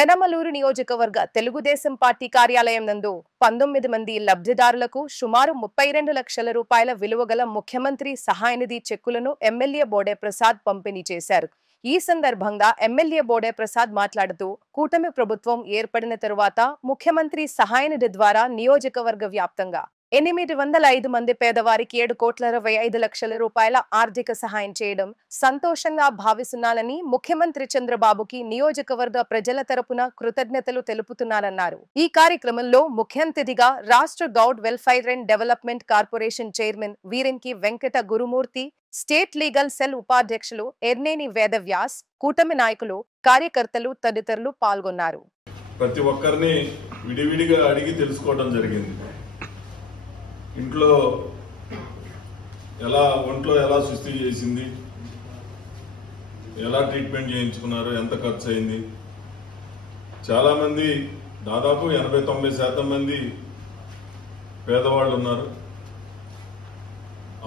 పెనమలూరు నియోజకవర్గ తెలుగుదేశం పార్టీ కార్యాలయం నందు 19 మంది లబ్ధిదారులకు సుమారు 32 లక్షల రూపాయల విలువగల ముఖ్యమంత్రి సహాయ నిధి చెక్కులను ఎమ్మెల్యే బోడే ప్రసాద్ పంపిణీ చేశారు. ఈ సందర్భంగా ఎమ్మెల్యే బోడే ప్రసాద్ మాట్లాడుతూ కూటమి ప్రభుత్వం ఏర్పడిన తరువాత ముఖ్యమంత్రి సహాయ నిధి ద్వారా నియోజకవర్గ వ్యాప్తంగా 805 మంది పేదవారికి 7,25 లక్షల రూపాయల ఆర్థిక సహాయం చేయడం సంతోషంగా భావిస్తున్నానని ముఖ్యమంత్రి చంద్రబాబుకి నియోజకవర్గ ప్రజల తరపున కృతజ్ఞతలు తెలుపుతున్నారన్నారు. ఈ కార్యక్రమంలో ముఖ్య అతిథిగా రాష్ట్ర Goud welfare and development corporation chairman Veerenki Venkata Gurumurthy, state legal cell ఉపాధ్యక్షులు ఎర్నేని వేదవ్యాస్, కూటమి నాయకులు, కార్యకర్తలు తదితరులు పాల్గొన్నారు. ప్రతి ఒక్కరిని విడివిడిగా అడిగి తెలుసుకోవడం జరిగింది. ఒంట్లో ఎలా సుస్థి చేసింది, ఎలా ట్రీట్మెంట్ చేయించుకున్నారు, ఎంత ఖర్చు అయింది. చాలా మంది దాదాపు 80-90% మంది పేదవాళ్ళు ఉన్నారు.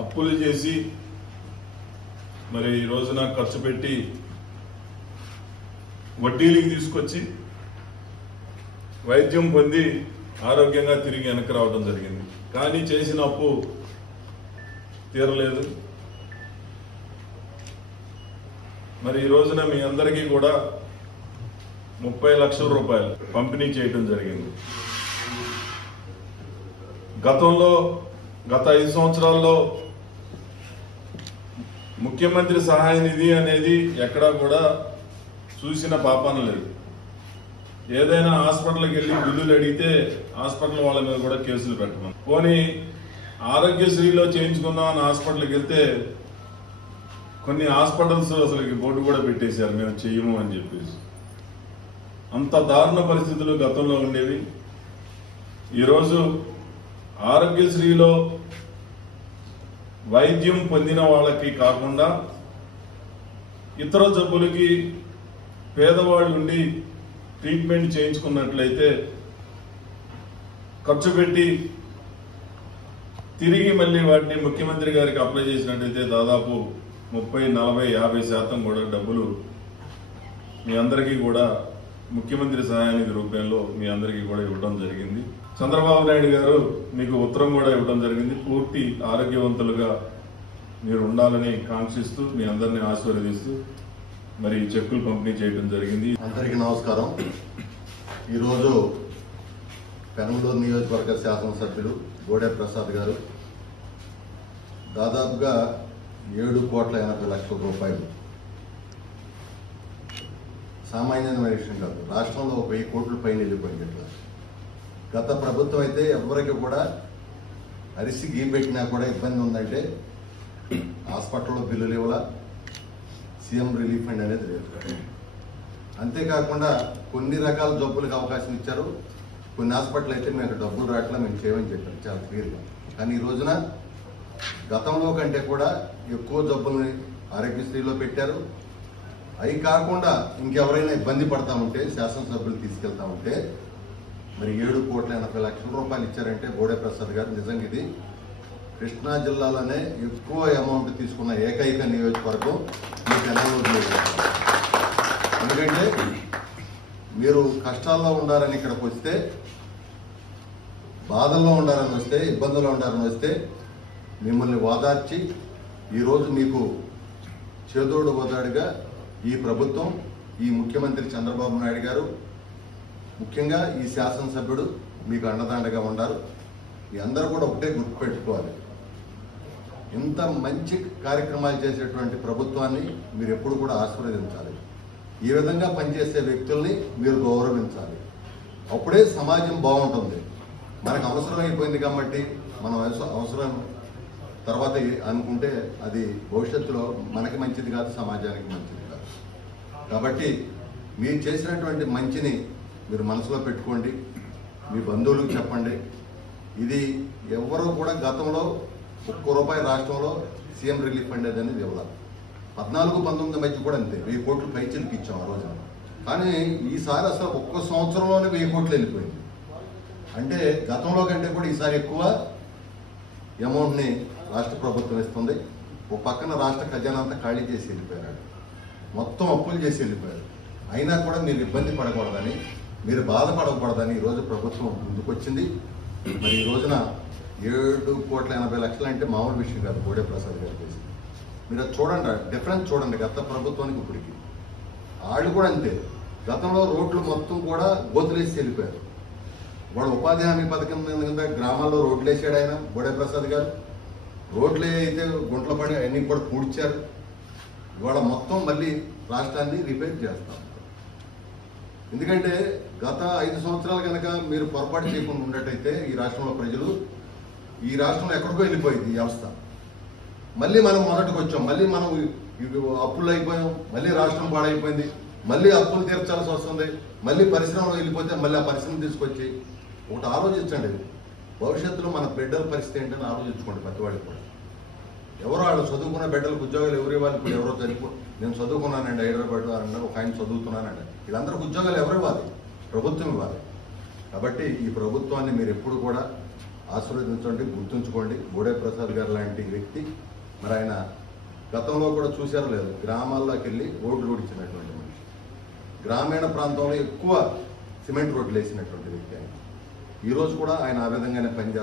అప్పులు చేసి మరి ఈ రోజున ఖర్చు పెట్టి వడ్డీలకి తీసుకొచ్చి వైద్యం పొంది ఆరోగ్యంగా తిరిగి వెనక్కి రావడం జరిగింది. కానీ చేసిన అప్పు తీరలేదు. మరి ఈ రోజున మీ అందరికీ కూడా 30 లక్షల రూపాయలు పంపిణీ చేయడం జరిగింది. గత 5 సంవత్సరాల్లో ముఖ్యమంత్రి సహాయ నిధి అనేది ఎక్కడా కూడా చూసిన పాపాన లేదు. ఏదైనా హాస్పిటల్కి వెళ్ళి బిల్లులు అడిగితే హాస్పిటల్ వాళ్ళ మీద కూడా కేసులు పెట్టమని, పోనీ ఆరోగ్యశ్రీలో చేయించుకుందాం అని హాస్పిటల్కి వెళ్తే కొన్ని హాస్పిటల్స్ అసలు బోర్డు కూడా పెట్టేశారు, మేము చెయ్యము అని చెప్పేసి. అంత దారుణ పరిస్థితులు గతంలో ఉండేవి. ఈరోజు ఆరోగ్యశ్రీలో వైద్యం పొందిన వాళ్ళకి కాకుండా ఇతర జబ్బులకి పేదవాళ్ళు ఉండి ట్రీట్మెంట్ చేయించుకున్నట్లయితే ఖర్చు పెట్టి తిరిగి మళ్ళీ వాటిని ముఖ్యమంత్రి గారికి అప్లై చేసినట్లయితే దాదాపు 30-40-50% కూడా డబ్బులు మీ అందరికీ కూడా ముఖ్యమంత్రి సహాయ నిధి రూపంలో మీ అందరికీ కూడా ఇవ్వడం జరిగింది. చంద్రబాబు నాయుడు గారు మీకు ఉత్తరం కూడా ఇవ్వడం జరిగింది. పూర్తి ఆరోగ్యవంతులుగా మీరు ఉండాలని కాంక్షిస్తూ మీ అందరినీ ఆశీర్వదిస్తూ మరి చెక్కులు పంపిణీ చేయడం జరిగింది. అందరికీ నమస్కారం. ఈరోజు పెనమలూరు నియోజకవర్గ శాసనసభ్యులు బోడే ప్రసాద్ గారు దాదాపుగా 7,80 లక్షల రూపాయలు, సామాన్యమైన విషయం కాదు. రాష్ట్రంలో 1000 కోట్ల పైన వెళ్ళిపోయింది. ఇట్లా గత ప్రభుత్వం అయితే ఎవరికి కూడా అరిసి గీ పెట్టినా కూడా ఇబ్బంది ఉందంటే హాస్పిటల్లో బిల్లులు ఇవ్వాల, సీఎం రిలీఫ్ ఫండ్ అనేది లేదు. అంతేకాకుండా కొన్ని రకాల జబ్బులకు అవకాశం ఇచ్చారు. కొన్ని హాస్పిటల్ అయితే మేము డబ్బులు రావట్లా, మేము చేయమని చెప్పారు చాలా క్లియర్గా. కానీ ఈ రోజున గతంలో కంటే కూడా ఎక్కువ జబ్బుల్ని ఆరోగ్యశ్రీలో పెట్టారు. అవి కాకుండా ఇంకెవరైనా ఇబ్బంది పడతా ఉంటే శాసనసభ్యులు తీసుకెళ్తా ఉంటే మరి 7,80 లక్షల రూపాయలు ఇచ్చారంటే బోడే ప్రసాద్ గారు నిజంగా ఇది కృష్ణా జిల్లాలోనే ఎక్కువ అమౌంట్ తీసుకున్న ఏకైక నియోజకవర్గం మీ పెనమలూరు నియోజకవర్గం. ఎందుకంటే మీరు కష్టాల్లో ఉండాలని ఇక్కడికి వస్తే, బాధల్లో ఉండాలని వస్తే, ఇబ్బందుల్లో ఉండాలని వస్తే మిమ్మల్ని ఓదార్చి ఈరోజు మీకు చేదోడు ఓదాడుగా ఈ ప్రభుత్వం, ఈ ముఖ్యమంత్రి చంద్రబాబు నాయుడు గారు, ముఖ్యంగా ఈ శాసనసభ్యుడు మీకు అండదండగా ఉన్నారు. మీ అందరూ కూడా ఒకటే గుర్తుపెట్టుకోవాలి, ఇంత మంచి కార్యక్రమాలు చేసేటువంటి ప్రభుత్వాన్ని మీరు ఎప్పుడు కూడా ఆశీర్వదించాలి. ఈ విధంగా పనిచేసే వ్యక్తుల్ని మీరు గౌరవించాలి. అప్పుడే సమాజం బాగుంటుంది. మనకు అవసరం అయిపోయింది కాబట్టి మనం అవసరం తర్వాత అనుకుంటే అది భవిష్యత్తులో మనకి మంచిది కాదు, సమాజానికి మంచిది కాదు. కాబట్టి మీరు చేసినటువంటి మంచిని మీరు మనసులో పెట్టుకోండి, మీ బంధువులకు చెప్పండి. ఇది ఎవరో కూడా గతంలో ₹1 రాష్ట్రంలో సీఎం రిలీఫ్ ఫండ్ అనేది ఇవ్వాలి. 14-19 మధ్య కూడా అంతే 1000 కోట్లు పైచిలకు ఇచ్చాం ఆ రోజున. కానీ ఈసారి అసలు ఒక్క సంవత్సరంలోనే 1000 కోట్లు వెళ్ళిపోయింది. అంటే గతంలో కంటే కూడా ఈసారి ఎక్కువ అమౌంట్ని రాష్ట్ర ప్రభుత్వం ఇస్తుంది. ఒక పక్కన రాష్ట్ర ఖజానా అంతా ఖాళీ చేసి వెళ్ళిపోయారు, మొత్తం అప్పులు చేసి వెళ్ళిపోయారు. అయినా కూడా మీరు ఇబ్బంది పడకూడదని, మీరు బాధపడకూడదని ఈరోజు ప్రభుత్వం ముందుకొచ్చింది. మరి ఈ రోజున 7,80,00,000 అంటే మామూలు విషయం కాదు. బోడే ప్రసాద్ గారు చేసి మీరు అది చూడండి, డిఫరెన్స్ చూడండి గత ప్రభుత్వానికి ఇప్పటికి. వాళ్ళు కూడా అంతే. గతంలో రోడ్లు మొత్తం కూడా గోతులేసి వెళ్ళిపోయారు. వాడు ఉపాధి హామీ పథకం కింద గ్రామాల్లో రోడ్లు వేసాడు ఆయన బోడే ప్రసాద్ గారు. రోడ్లు అయితే గుంటలు పడి అన్నీ కూడా పూడ్చారు. ఇవాళ మొత్తం మళ్ళీ రాష్ట్రాన్ని రిపేర్ చేస్తాం. ఎందుకంటే గత 5 సంవత్సరాలు కనుక మీరు పొరపాటు చేయకుండా ఉన్నట్టయితే ఈ రాష్ట్రంలో ప్రజలు, ఈ రాష్ట్రంలో ఎక్కడికో వెళ్ళిపోయింది ఈ వ్యవస్థ. మళ్ళీ మనం మొదటికి వచ్చాం, మళ్ళీ మనం అప్పులు అయిపోయాం, మళ్ళీ రాష్ట్రం పాడైపోయింది, మళ్ళీ అప్పులు తీర్చాల్సి వస్తుంది, మళ్ళీ పరిశ్రమలో వెళ్ళిపోతే మళ్ళీ ఆ పరిశ్రమ తీసుకొచ్చి ఒకటి ఆలోచించండి. భవిష్యత్తులో మన బిడ్డల పరిస్థితి ఏంటని ఆలోచించుకోండి. ప్రతివాడికి కూడా ఎవరో వాళ్ళు చదువుకున్న బిడ్డలకు ఉద్యోగాలు ఎవరి వాళ్ళు ఇప్పుడు ఎవరో నేను చదువుకున్నానండి హైదరాబాద్ అన్నారు, ఒక ఆయన చదువుతున్నానండి. వీళ్ళందరికీ ఉద్యోగాలు ఎవరు ఇవ్వాలి? ప్రభుత్వం ఇవ్వాలి. కాబట్టి ఈ ప్రభుత్వాన్ని మీరు ఎప్పుడు కూడా ఆశీర్వదించండి, గుర్తుంచుకోండి. బోడే ప్రసాద్ గారు లాంటి వ్యక్తి మరి ఆయన గతంలో కూడా చూశారో లేదు, గ్రామాల్లోకి వెళ్ళి రోడ్లు ఊడిచ్చినటువంటి మనిషి, గ్రామీణ ప్రాంతంలో ఎక్కువ సిమెంట్ రోడ్లు వేసినటువంటి వ్యక్తి ఆయన. ఈరోజు కూడా ఆయన ఆ విధంగానే పనిచేస్తారు.